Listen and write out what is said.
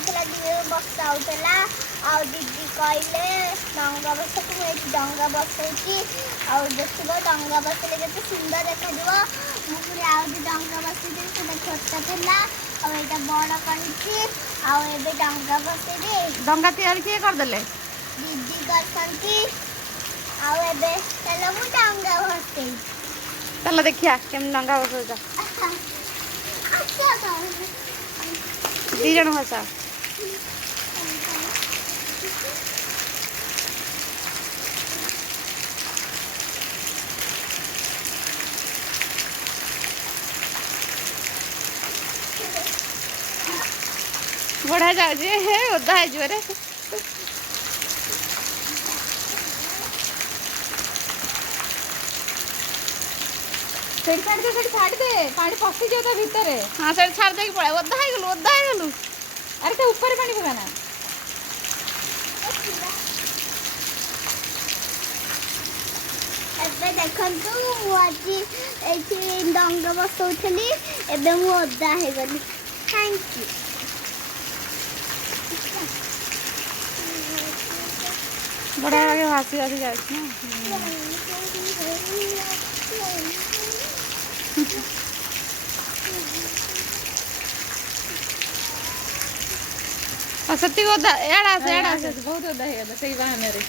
आउथला बसा आउथला आ दीदी कहले डंगा बसक मुझे डंगा बसैची आ देखो डंगा बसले केते सुंदर देखा दिबो मुझे आ डंगा बसैची से छोटा थिला आ एटा बड़ करछि आ एबे डंगा बसैले डंगा तैयार किए कर देले दीदी करसंती आ एबे चलो मु डंगा बसै चलो देखिया केम डंगा बसौचा अच्छा तो दी जण हसा बढ़ा जाऊे हे ओदा है जोरे छाड़ दे पानी पसी जाओ तो भीतर हां से छाड़ दे पड़े ओदा है गलु अरे तो ऊपर पानी पकाना एबे देखंतु मु आज एठी डंगा बसौथली एबे मु ओदा हे गली थैंक यू बड़ा आगे भासी भासी जाए ना सत्ती ओदा एड़ा से बहुत ओदा है सही बहाने रे